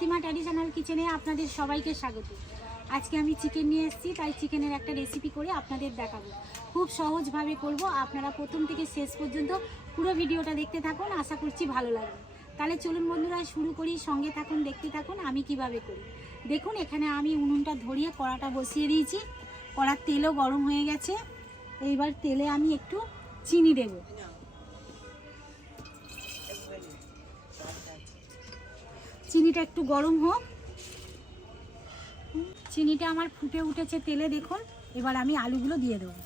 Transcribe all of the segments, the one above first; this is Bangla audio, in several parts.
প্রতিমা ট্র্যাডিশনাল কিচেনে আপনাদের সবাইকে স্বাগত। আজকে আমি চিকেন নিয়ে এসেছি, তাই চিকেনের একটা রেসিপি করে আপনাদের দেখাবো। খুব সহজভাবে করব, আপনারা প্রথম থেকে শেষ পর্যন্ত পুরো ভিডিওটা দেখতে থাকুন, আশা করছি ভালো লাগবে। তাহলে চলুন বন্ধুরা, শুরু করি, সঙ্গে থাকুন, দেখতে থাকুন, আমি কীভাবে করি। দেখুন, এখানে আমি উনুনটা ধরিয়ে কড়াটা বসিয়ে দিয়েছি। কড়ার তেলও গরম হয়ে গেছে। এইবার তেলে আমি একটু চিনি দেবো। চিনিটা একটু গরম হোক। চিনিটা আমার ফুটে উঠেছে তেলে, দেখুন। এবার আমি আলুগুলো দিয়ে দেবো।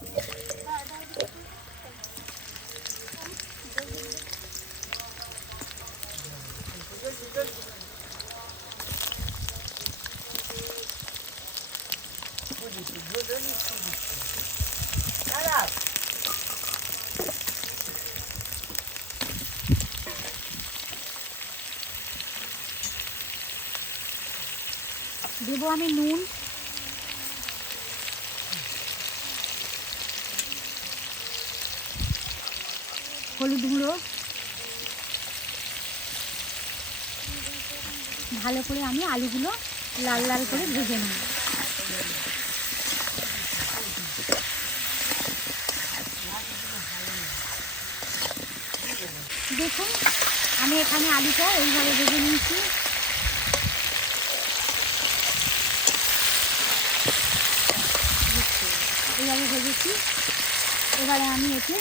দেবো আমি নুন। হলুদ গুঁড়ো। ভালো করে আমি আলুগুলো লাল লাল করে ভেজে নিই দেখুন, আমি এখানে আলুটা এইভাবে ভেজে নিয়েছি। এইভাবে ভেজেছি। এবারে আমি এতে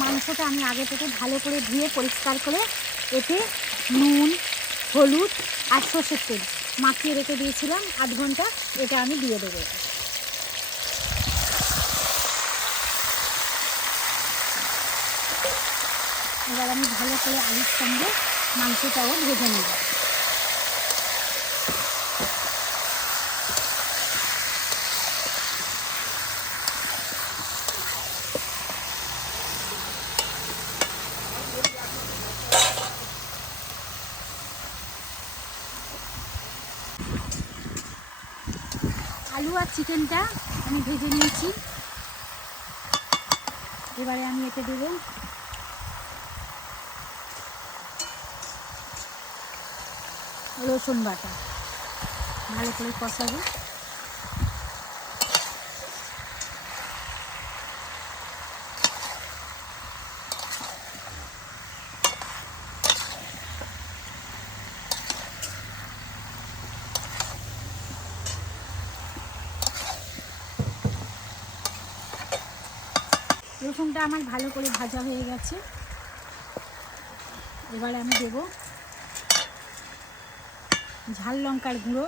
মাংসটা আমি আগে থেকে ভালো করে ধুয়ে পরিষ্কার করে এতে নুন, হলুদ আর সর্ষের তেল মাখিয়ে রেখে দিয়েছিলাম আধ ঘণ্টা। এটা আমি দিয়ে দেবো। এবার আমি ভালো করে আলুর সঙ্গে মাংসটাও ভেজে নেব। আলু আর চিকেনটা আমি ভেজে নিয়েছি। এবারে আমি এতে দেব। রসুন বাটা। ভালো করে কষাবো। রসুনটা আমার ভালো করে ভাজা হয়ে গেছে। এবারে আমি দেব ঝাল লঙ্কার গুঁড়ো।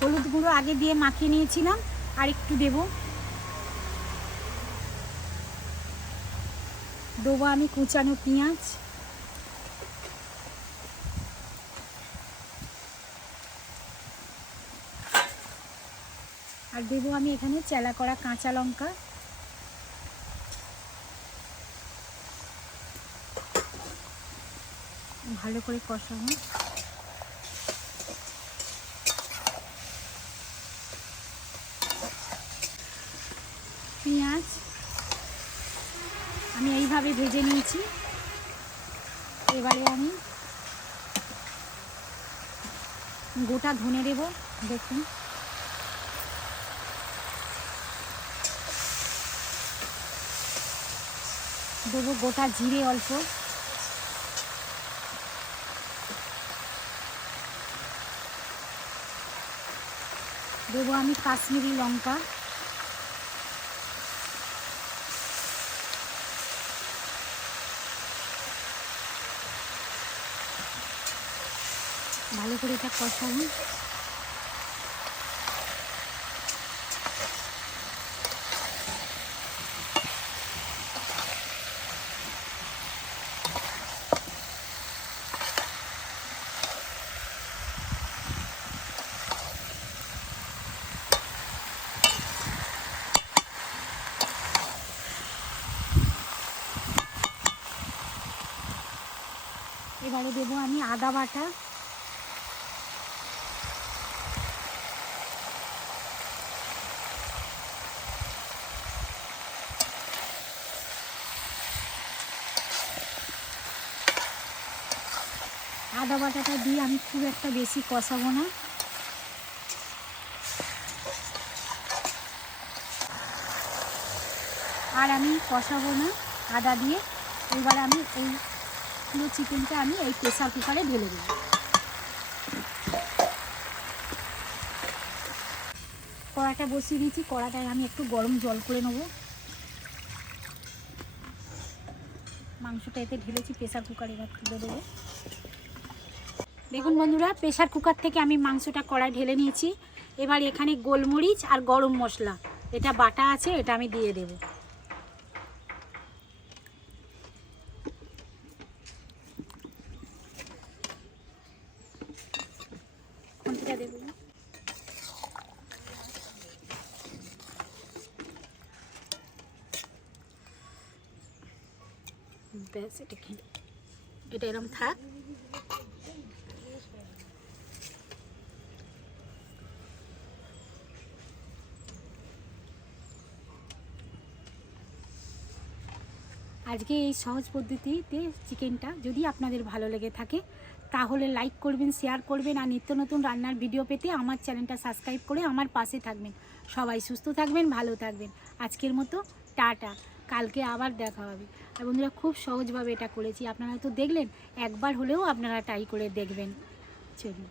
হলুদ গুঁড়ো আগে দিয়ে মাখিয়ে নিয়েছিলাম, আর একটু দেব। দেবো আমি কুচানো পেঁয়াজ। আর দেবো আমি এখানে চেলা করা কাঁচা লঙ্কা। ভালো করে কষাবো। পেঁয়াজ আমি এইভাবে ভেজে নিয়েছি। এবারে আমি গোটা ধনে দেবো, দেখুন। দেবো গোটা জিরে অল্প। দেবো আমি কাশ্মীরি লঙ্কা। ভালো করে এটা কষাবো। এবারে দেবো আমি আদা বাটা। আদা বাটাটা দিয়ে আমি খুব একটা বেশি কষাবো না। আর আমি কষাবো না আদা দিয়ে। এবার আমি এই পুরো চিকেনটা আমি এই প্রেসার কুকারে ঢেলে দেবো কড়াটা বসিয়ে দিয়েছি, কড়াটায় আমি একটু গরম জল করে নেব। মাংসটা এতে ঢেলেছি, প্রেসার কুকারে এবার তুলে দেবো। দেখুন বন্ধুরা, প্রেসার কুকার থেকে আমি মাংসটা কড়াই ঢেলে নিয়েছি। এবার এখানে গোলমরিচ আর গরম মশলা, এটা বাটা আছে, এটা আমি দিয়ে দেব কোনটা দেবো ব্যাস, এটা এটা থাক। আজকে এই সহজ পদ্ধতিতে চিকেনটা যদি আপনাদের ভালো লেগে থাকে, তাহলে লাইক করবেন শেয়ার করবেন, আর নিত্য নতুন রান্নার ভিডিও পেতে আমার চ্যানেলটা সাবস্ক্রাইব করে আমার পাশে থাকবেন। সবাই সুস্থ থাকবেন, ভালো থাকবেন। আজকের মতো, টাটা। কালকে আবার দেখা হবে। আর বন্ধুরা খুব সহজভাবে এটা করেছি। আপনারা তো দেখলেন, একবার হলেও আপনারা ট্রাই করে দেখবেন। চলুন।